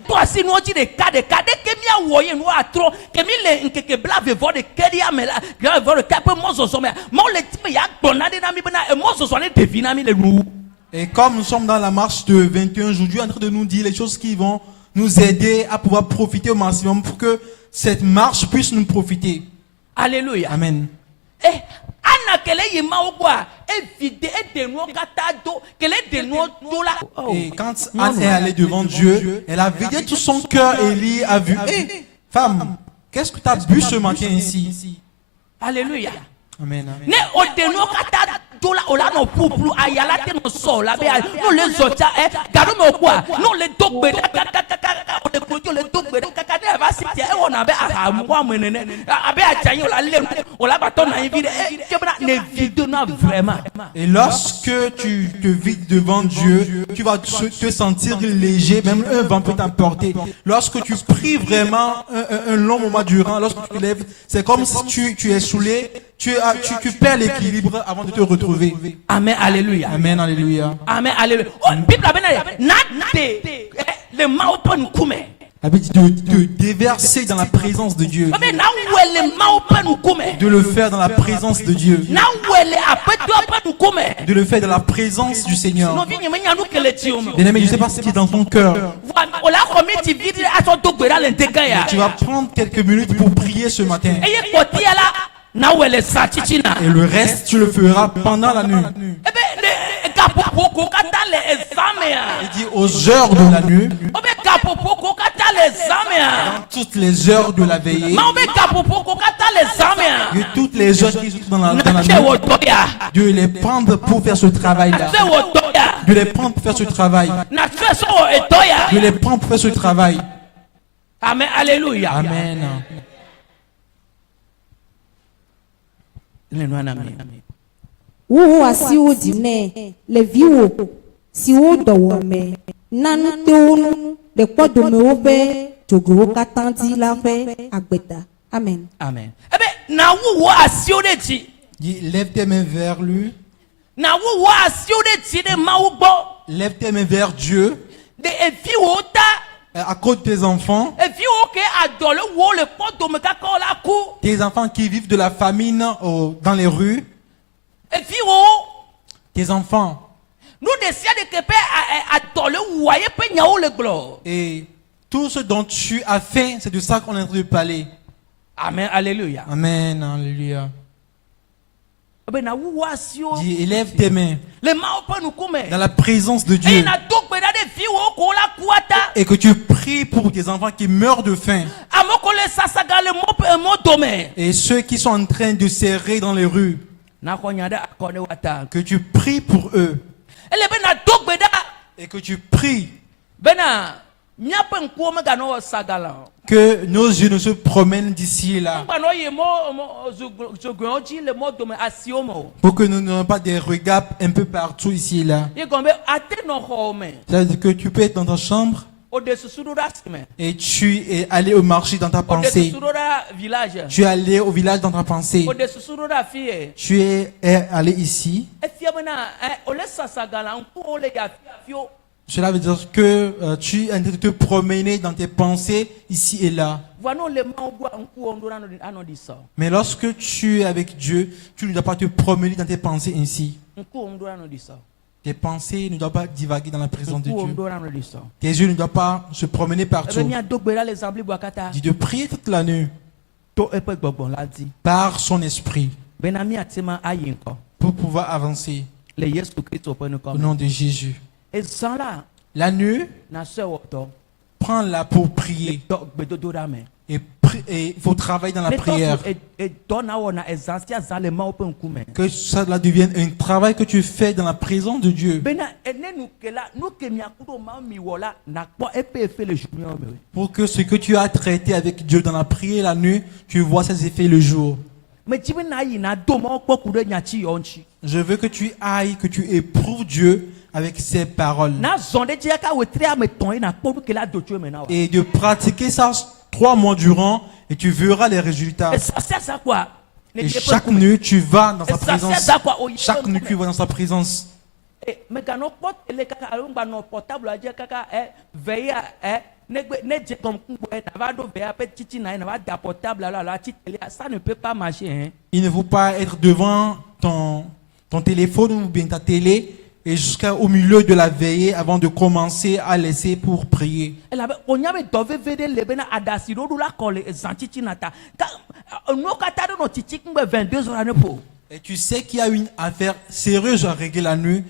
Et comme nous sommes dans la marche de 21 jours, Dieu est en train de nous dire les choses qui vont nous aider à pouvoir profiter au maximum pour que cette marche puisse nous profiter. Alléluia. Amen. Et quand Anne est allée devant Dieu, elle a vidé tout son cœur et Élie a vu. Hey, femme, qu'est-ce que tu as bu ce matin ici? Alléluia. Amen. Ne odeno kata dola ola no puplu ayala te no so la be no le zocha garo me okwa no le dogbe o le kojo le dogbe kaka de va si tie e wona be aha mu amenene abe ajanyo la le ola ba to na invite ne vidéo na vraiment. Et lorsque tu te vides devant Dieu, tu vas te sentir léger, même un vent peut t'emporter. Lorsque tu pries vraiment un long moment durant, lorsque tu te lèves, c'est comme si tu es saoulé. Tu perds l'équilibre avant de te retrouver. Amen, alléluia. Amen, alléluia. Amen, alléluia. Oh, Bible a le maopen kume. La Bible dit de déverser dans la présence de Dieu. De le faire dans la présence de Dieu. De le faire dans la présence du Seigneur. Bien-aimé, je ne sais pas ce qui est dans ton cœur. Tu vas prendre quelques minutes pour prier ce matin. Et le reste, tu le feras pendant la nuit. Il dit aux heures de la nuit, dans toutes les heures de la veillée, et toutes les heures qui sont dans la nuit, Dieu les prendre pour faire ce travail-là. Dieu les prendre pour faire ce travail. Dieu les prendre pour faire ce travail. Amen, alléluia. Amen. Wo asi wo dine le viwo si wo dɔwɔmɛ nanu tewo nu le kpɔdome wo be jogowo katã di la ƒe agbeta. Amen. Amen. Ebe na wo asio de ti. Lève tes mains vers lui. Na wo asio de ti de mawu gbɔ. Lève tes mains vers Dieu. De eviwo ta. À cause de tes enfants. Tes enfants qui vivent de la famine dans les rues. Tes enfants. Et tout ce dont tu as fait, c'est de ça qu'on est en train de parler. Amen, alléluia. Amen, alléluia. Dis, élève tes mains dans la présence de Dieu et que tu pries pour tes enfants qui meurent de faim et ceux qui sont en train de serrer dans les rues, que tu pries pour eux et que tu pries que nos yeux ne se promènent d'ici et là, pour que nous n'ayons pas des regards un peu partout ici et là. C'est-à-dire que tu peux être dans ta chambre et tu es allé au marché dans ta pensée. Tu es allé au village dans ta pensée. Tu es allé ici. Cela veut dire que tu es en train de te promener dans tes pensées ici et là. Mais lorsque tu es avec Dieu, tu ne dois pas te promener dans tes pensées ainsi. Tes pensées ne doivent pas divaguer dans la présence de Dieu. Tes yeux ne doivent pas se promener partout. Dis de prier toute la nuit par son esprit pour pouvoir avancer au nom de Jésus. La nuit, prends-la pour prier. Et il faut travailler dans la prière. Que cela devienne un travail que tu fais dans la présence de Dieu. Pour que ce que tu as traité avec Dieu dans la prière la nuit, tu vois ses effets le jour. Je veux que tu ailles, que tu éprouves Dieu avec ses paroles. Et de pratiquer ça 3 mois durant et tu verras les résultats. Et chaque nuit tu vas dans sa présence. Chaque nuit tu vas dans sa présence. Ça ne peut pas marcher. Hein. Il ne faut pas être devant ton téléphone ou bien ta télé et jusqu'au milieu de la veillée avant de commencer à laisser pour prier. Et tu sais qu'il y a une affaire sérieuse à régler la nuit.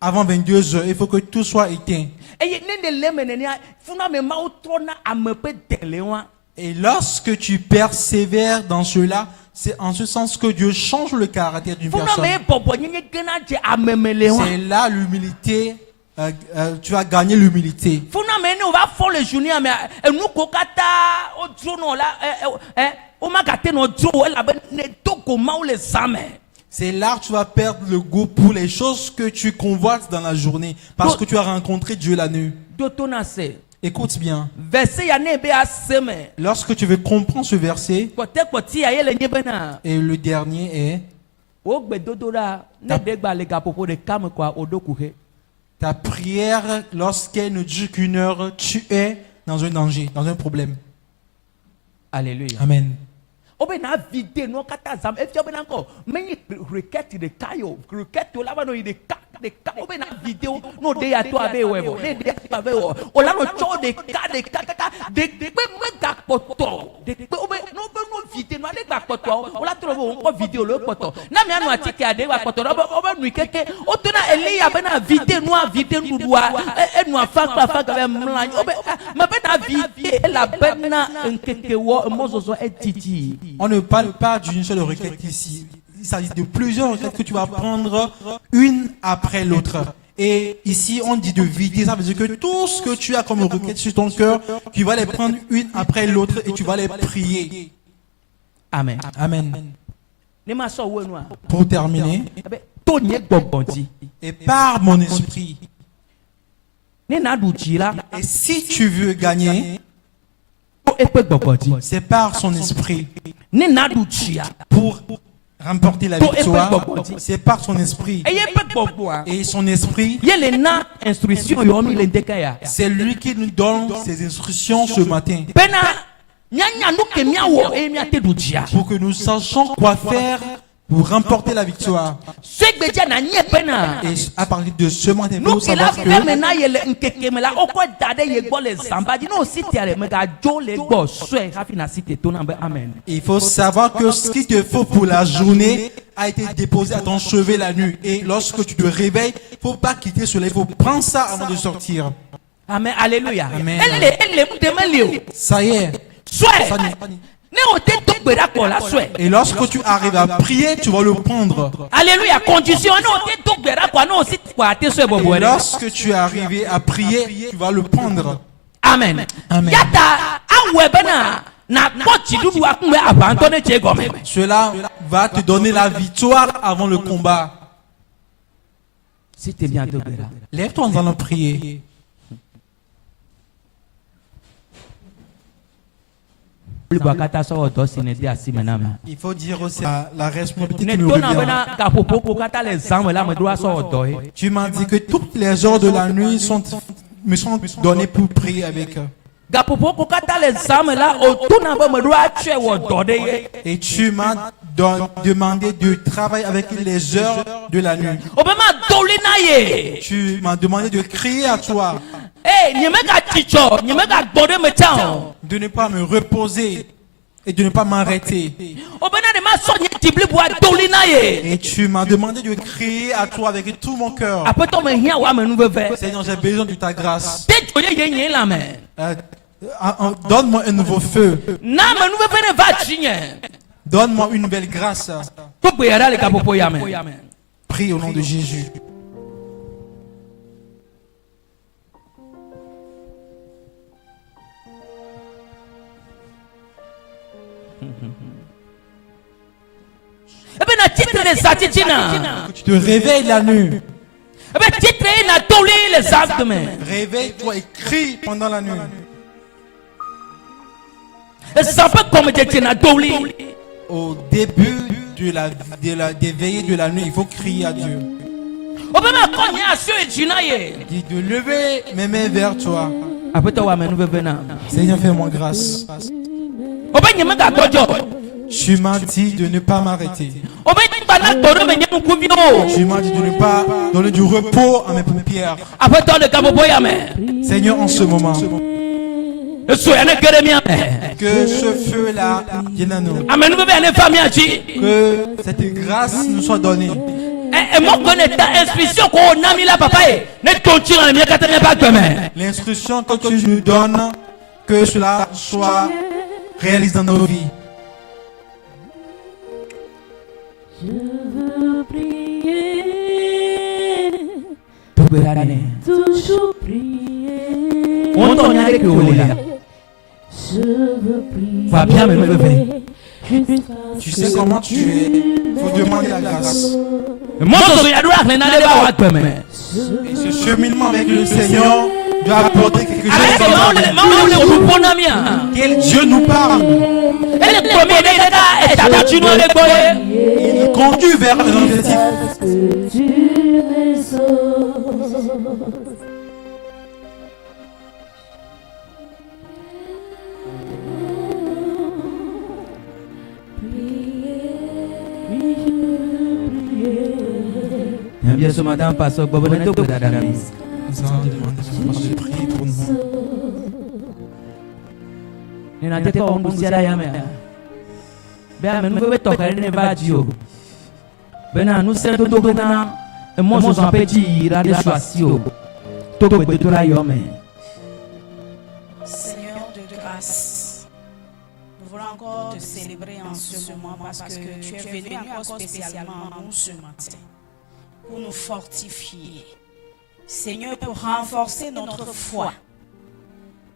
Avant 22 heures, il faut que tout soit éteint. Et lorsque tu persévères dans cela, c'est en ce sens que Dieu change le caractère d'une personne. C'est là l'humilité. Tu vas gagner l'humilité. C'est là que tu vas perdre le goût pour les choses que tu convoites dans la journée parce que tu as rencontré Dieu la nuit. Écoute bien. Lorsque tu veux comprendre ce verset, et le dernier est ta prière lorsqu'elle ne dure qu'une heure, tu es dans un danger, dans un problème. Alléluia. Amen. On ne parle pas d'une seule requête ici. Il s'agit de plusieurs requêtes que tu vas prendre une après l'autre. Et ici, on dit de vider. Ça veut dire que tout ce que tu as comme requête sur ton cœur, tu vas les prendre une après l'autre et tu vas les prier. Amen. Amen. Pour terminer, et par mon esprit, et si tu veux gagner, c'est par son esprit. Pour remporter la victoire, c'est par son esprit. Et son esprit, c'est lui qui nous donne ses instructions ce matin. Pour que nous sachions quoi faire pour remporter la victoire. Et à partir de ce matin, nous savons que il faut savoir que ce qu'il te faut pour la journée a été déposé à ton chevet la nuit. Et lorsque tu te réveilles, il ne faut pas quitter cela. Il faut prendre ça avant de sortir. Amen. Alléluia. Amen. Ça y est. Et lorsque tu arrives à prier, tu vas le prendre. Alléluia. Condition. Et lorsque tu es arrivé à prier, tu vas le prendre. Amen. Amen. Cela va te donner la victoire avant le combat. Lève-toi, nous allons prier. Il faut dire aussi la responsabilité qui nous revient. Tu m'as dit que toutes les heures de la nuit me sont données pour prier avec eux. Et tu m'as demandé de travailler avec les heures de la nuit. Tu m'as demandé de crier à toi. De ne pas me reposer et de ne pas m'arrêter. Et tu m'as demandé de crier à toi avec tout mon cœur. Seigneur, j'ai besoin de ta grâce. Donne-moi un nouveau feu. Donne-moi une nouvelle grâce. Prie au nom de Jésus. Tu te réveilles la nuit. Réveille-toi et crie pendant la nuit. Au début des veillées de la nuit, il faut crier à Dieu. Dis de lever mes mains vers toi. Seigneur, fais-moi grâce. Tu m'as dit de ne pas m'arrêter. Tu m'as dit de ne pas donner du repos à mes paupières. Seigneur, en ce moment, que ce feu-là vienne à nous. Que cette grâce nous soit donnée. L'instruction que tu nous donnes, que cela soit réalisé dans nos vies. Je veux prier, toujours prier. Je veux prier. Tu sais comment tu es. Il faut demander la grâce. Et ce cheminement avec le Seigneur doit apporter quelque chose. Quel Dieu nous parle. Il nous conduit vers un objectif. Bien ce matin, pasteur Bobo, nous allons demander de prier pour nous. Nous n'avons pas de yame. Ben, nous devons toquer les vadios. Ben, nous sommes tous les gens. Et moi, je suis un petit la déchoisio. Togo de tout la yome. Seigneur de grâce, nous voulons encore te célébrer en ce moment parce que tu es venu encore spécialement à nous ce matin pour nous fortifier. Seigneur, pour renforcer notre foi.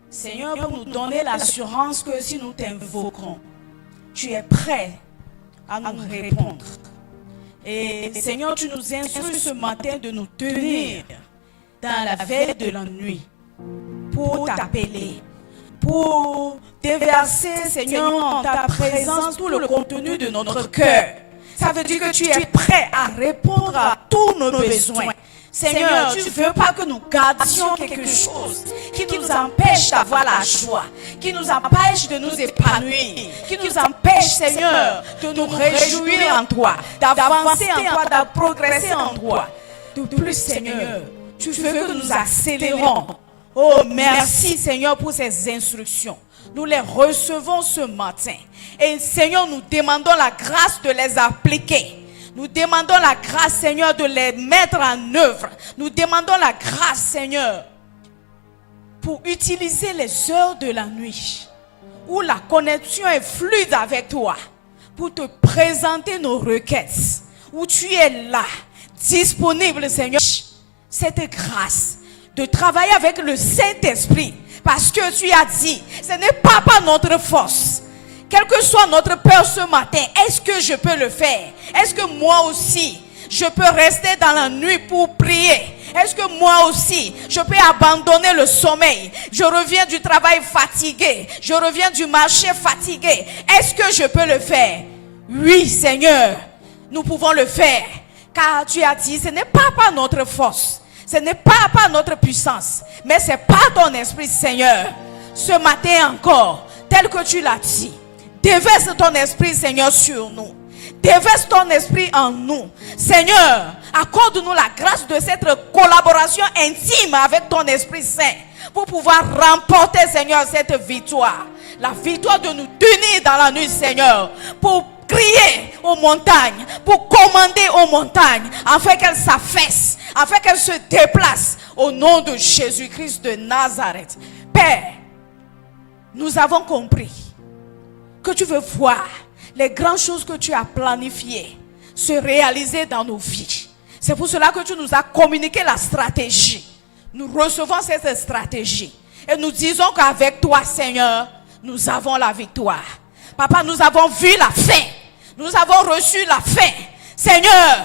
Seigneur, pour nous donner l'assurance que si nous t'invoquons, tu es prêt à nous répondre. Et Seigneur, tu nous instruis ce matin de nous tenir dans la veille de la nuit pour t'appeler, pour déverser, Seigneur, en ta présence tout le contenu de notre cœur. Ça veut dire que tu es prêt à répondre à tous nos besoins. Seigneur, tu ne veux pas que nous gardions quelque chose qui nous empêche d'avoir la joie, qui nous empêche de nous épanouir, qui nous empêche, Seigneur, de nous réjouir en toi, d'avancer en toi, de progresser en toi. De plus, Seigneur, tu veux que nous accélérons. Oh, merci, Seigneur, pour ces instructions. Nous les recevons ce matin. Et Seigneur, nous demandons la grâce de les appliquer. Nous demandons la grâce, Seigneur, de les mettre en œuvre. Nous demandons la grâce, Seigneur, pour utiliser les heures de la nuit où la connexion est fluide avec toi, pour te présenter nos requêtes, où tu es là, disponible, Seigneur. Cette grâce de travailler avec le Saint-Esprit, parce que tu as dit, ce n'est pas par notre force. Quelle que soit notre peur ce matin, est-ce que je peux le faire? Est-ce que moi aussi, je peux rester dans la nuit pour prier? Est-ce que moi aussi, je peux abandonner le sommeil? Je reviens du travail fatigué. Je reviens du marché fatigué. Est-ce que je peux le faire? Oui, Seigneur, nous pouvons le faire. Car tu as dit, ce n'est pas par notre force. Ce n'est pas par notre puissance. Mais c'est par ton esprit, Seigneur. Ce matin encore, tel que tu l'as dit, déverse ton esprit, Seigneur, sur nous. Déverse ton esprit en nous. Seigneur, accorde-nous la grâce de cette collaboration intime avec ton Esprit Saint pour pouvoir remporter, Seigneur, cette victoire. La victoire de nous tenir dans la nuit, Seigneur, pour crier aux montagnes, pour commander aux montagnes, afin qu'elles s'affaissent, afin qu'elles se déplacent au nom de Jésus-Christ de Nazareth. Père, nous avons compris que tu veux voir les grandes choses que tu as planifiées se réaliser dans nos vies. C'est pour cela que tu nous as communiqué la stratégie. Nous recevons cette stratégie et nous disons qu'avec toi, Seigneur, nous avons la victoire. Papa, nous avons vu la fin. Nous avons reçu la fin. Seigneur,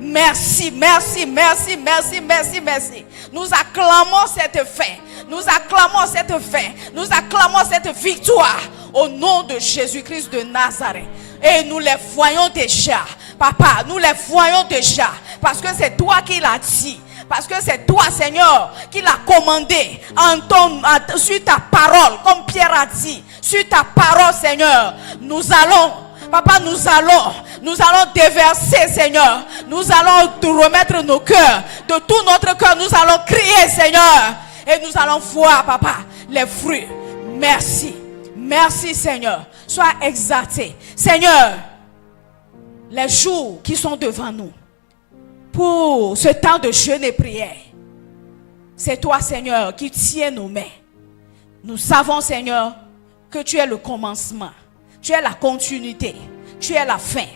merci, merci, merci, merci, merci, merci. Nous acclamons cette fin. Nous acclamons cette fin. Nous acclamons cette victoire au nom de Jésus-Christ de Nazareth. Et nous les voyons déjà. Papa, nous les voyons déjà. Parce que c'est toi qui l'as dit. Parce que c'est toi, Seigneur, qui l'as commandé sur ta parole, comme Pierre a dit, sur ta parole, Seigneur. Nous allons, Papa, nous allons déverser, Seigneur. Nous allons te remettre nos cœurs. De tout notre cœur, nous allons crier, Seigneur. Et nous allons voir, Papa, les fruits. Merci. Merci, Seigneur. Sois exalté. Seigneur, les jours qui sont devant nous, pour ce temps de jeûne et prière, c'est toi, Seigneur, qui tiens nos mains. Nous savons, Seigneur, que tu es le commencement, tu es la continuité, tu es la fin.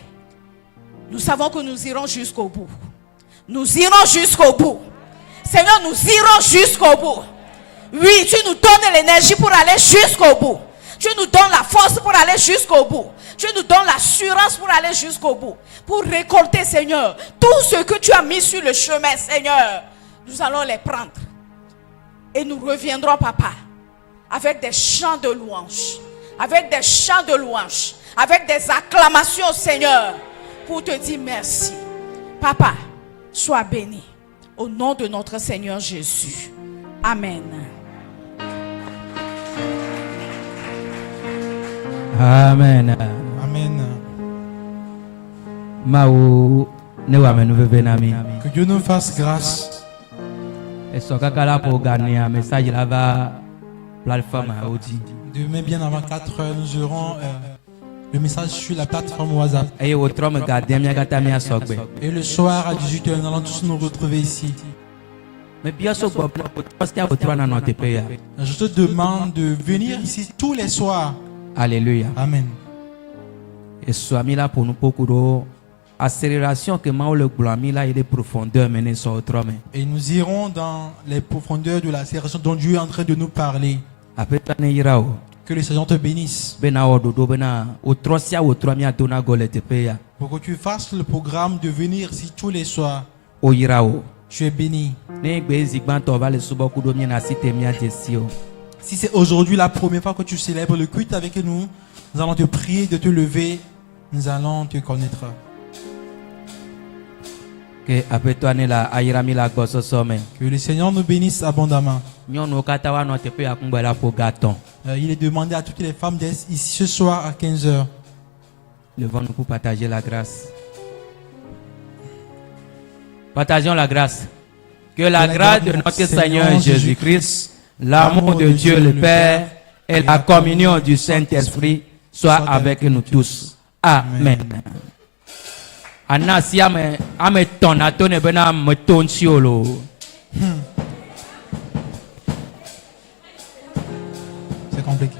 Nous savons que nous irons jusqu'au bout. Nous irons jusqu'au bout. Seigneur, nous irons jusqu'au bout. Oui, tu nous donnes l'énergie pour aller jusqu'au bout. Tu nous donnes la force pour aller jusqu'au bout. Tu nous donnes l'assurance pour aller jusqu'au bout. Pour récolter, Seigneur, tout ce que tu as mis sur le chemin, Seigneur. Nous allons les prendre. Et nous reviendrons, Papa, avec des chants de louange. Avec des chants de louange. Avec des acclamations, Seigneur. Pour te dire merci. Papa, sois béni. Au nom de notre Seigneur Jésus. Amen. Amen. Amen. Que Dieu nous fasse grâce. Demain, bien avant 4 heures, nous aurons le message sur la plateforme WhatsApp. Et le soir à 18 heures, nous allons tous nous retrouver ici. Je te demande de venir ici tous les soirs. Alléluia. Amen. Et soit mis là pour nous beaucoup d'accélération que moi le glami là il est profondeur mener sur autre main. Et nous irons dans les profondeurs de l'accélération dont Dieu est en train de nous parler. Après ta neirao. Que le Seigneur te bénisse. Bena ododo bena otrosia otromia dona golete peya. Pour que tu fasses le programme de venir ici tous les soirs. Oyirao. Tu es béni. Ne gbezigban to va le suboku do miena site mia desio. Si c'est aujourd'hui la première fois que tu célèbres le culte avec nous, nous allons te prier de te lever. Nous allons te connaître. Que le Seigneur nous bénisse abondamment. Il est demandé à toutes les femmes d'être ici ce soir à 15 heures. Levons-nous pour partager la grâce. Partageons la grâce. Que la grâce de notre Seigneur Jésus-Christ, l'amour de Dieu le Père et la communion du Saint-Esprit soient avec nous tous. Amen. C'est compliqué.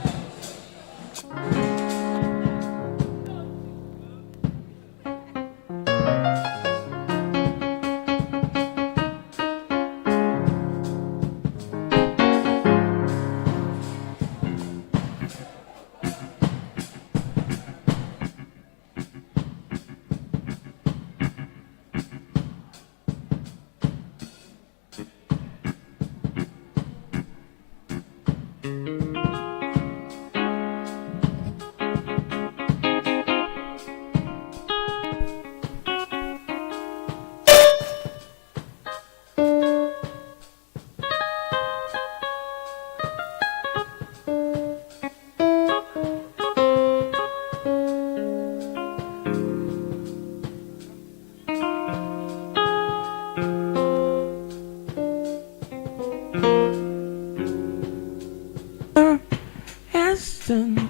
Aston